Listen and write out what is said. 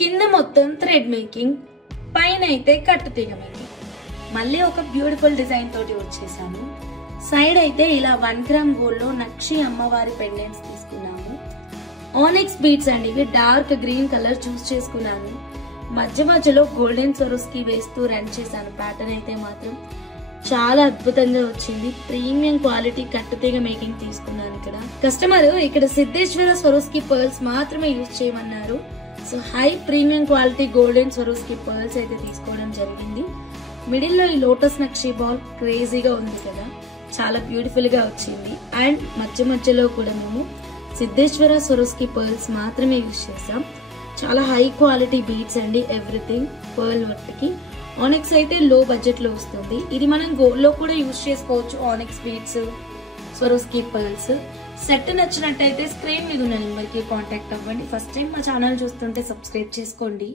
కింద మొత్తం thread making, పైన అయితే కట్టుతీగ మేకింగ్. మళ్ళీ ఒక బ్యూటిఫుల్ డిజైన్ తోటి వచ్చేసాను. సైడ్ అయితే ఇలా 1 గ్రామ్ గోల్డ్ లో నక్షి అమ్మవారి పెండెంట్స్ తీసుకున్నాము. ఆనిక్స్ బీడ్స్ అండి, ఇవి డార్క్ గ్రీన్ కలర్ చూస్ చేసుకున్నాను. మధ్య మధ్యలో గోల్డెన్ సరోస్కి వేస్తూ రన్ చేశాను. ప్యాటర్న్ అయితే మాత్రం చాలా అద్భుతంగా వచ్చింది. ప్రీమియం క్వాలిటీ కట్టుతీగ మేకింగ్ తీసుకున్నాను. కస్టమర్ ఇక్కడ సిద్ధేశ్వర స్వరోస్కి పర్ల్స్ మాత్రమే యూజ్ చేయమన్నారు. So high premium quality golden Swarovski pearls అయితే తీసుకోవడం జరిగింది. మిడిల్ లో ఈ లోటస్ నక్షి బాల్ క్రేజీగా ఉంది కదా, చాలా బ్యూటిఫుల్ గా వచ్చింది. అండ్ మధ్య మధ్యలో కూడా మేము సిద్ధేశ్వర స్వరోస్కి పర్ల్స్ మాత్రమే యూజ్ చేసాం. చాలా హై క్వాలిటీ బీడ్స్ అండి, ఎవ్రీథింగ్ పర్ల్ వర్క్ కి. ఆనిక్స్ అయితే లో బడ్జెట్ లో వస్తుంది. ఇది మనం గోల్డ్ లో కూడా యూజ్ చేసుకోవచ్చు. Onyx beads, Swarovski pearls. Set నచ్చినట్టయితే స్క్రీన్ మీద ఉన్న నెంబర్ కి కాంటాక్ట్ అవ్వండి. ఫస్ట్ టైం మా ఛానల్ చూస్తుంటే సబ్స్క్రైబ్ చేసుకోండి.